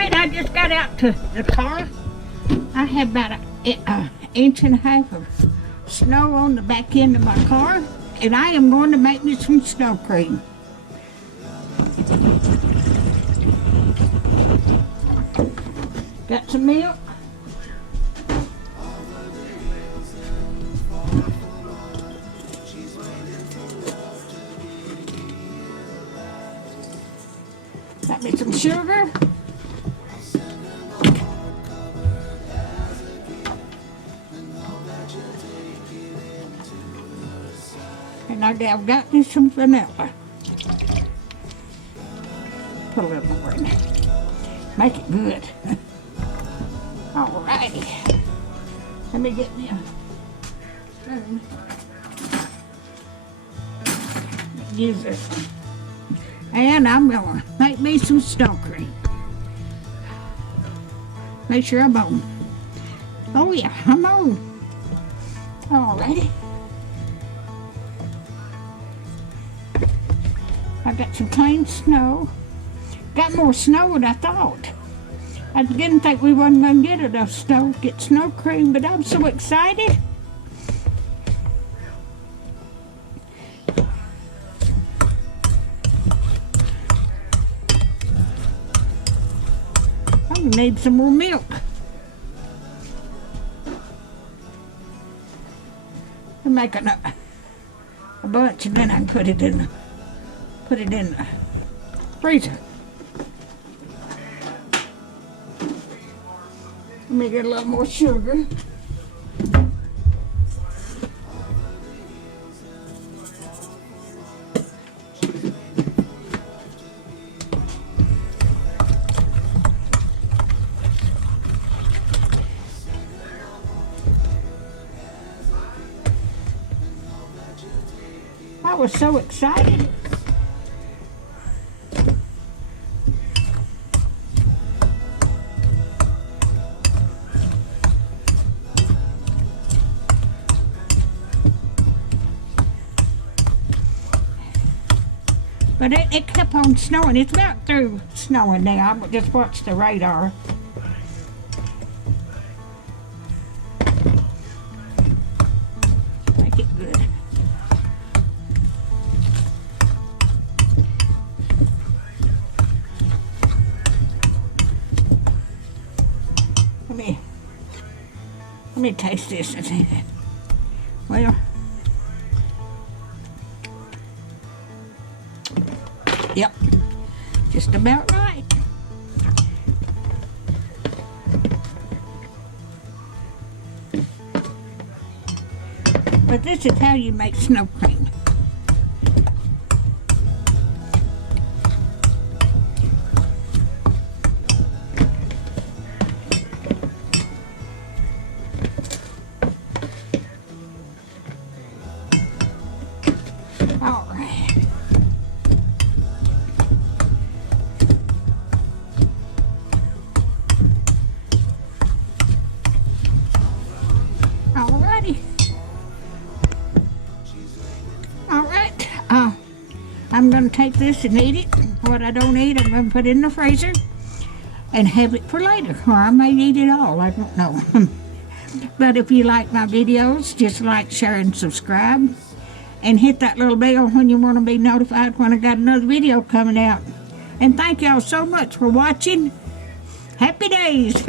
right, I just got out to the car. I have about an inch and a half of snow on the back end of my car, and I am going to make me some snow cream. Got some milk. Got me some sugar. And I've got me some vanilla. Put a little more in there. Make it good. All righty. Let me get me a spoon. Use this one. And I'm going to make me some snow cream. Make sure I'm on. Oh yeah, I'm on. All righty. I got some clean snow. Got more snow than I thought. I didn't think we wasn't going to get enough snow to get snow cream, but I'm so excited. I need some more milk. I'm making a bunch, and then I can put it in the freezer. Let me get a little more sugar. I was so excited. But it kept on snowing. It's about through snowing now. I just watched the radar. Make it good. Let me taste this and see that. Well, yep, just about right. But this is how you make snow cream. All right. Alrighty. All right. I'm going to take this and eat it. What I don't eat, I'm going to put it in the freezer and have it for later. Or I may eat it all. I don't know. But if you like my videos, just like, share, and subscribe. And hit that little bell when you want to be notified when I got another video coming out. And thank y'all so much for watching. Happy days.